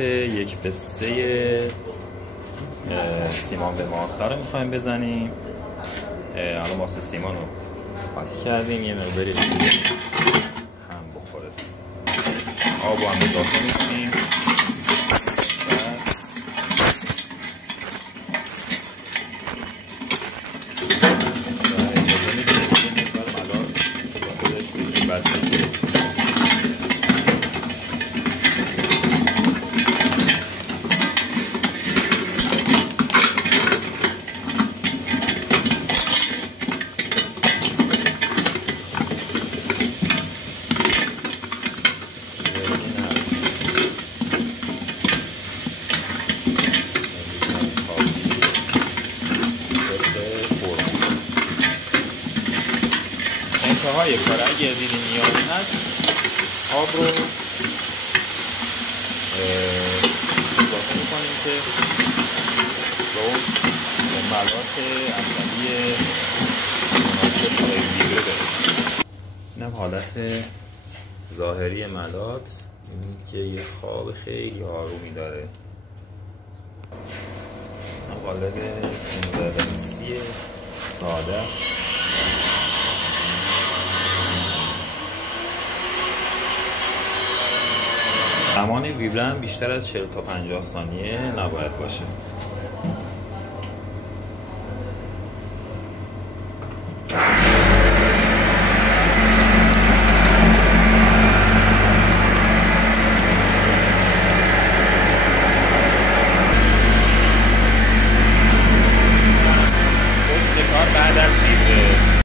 1:3 سیمان به ماسه رو میخوایم بزنیم. حالا ماسه سیمان رو قاطی کردیم، یه مقداری هم بخوره. آب رو هم اضافه میکنیم انتهای کار. اگه دیدی نیاز هست آب رو اضافه میکنیم که به ملات عصبی مناسب برای ویبره برسیم. اینم حالت ظاهری ملات، می‌بینید که یه خواب خیلی آرومی داره. قالب مدرسی ساده است. زمان ویبره بیشتر از 40 تا 50 ثانیه نباید باشه.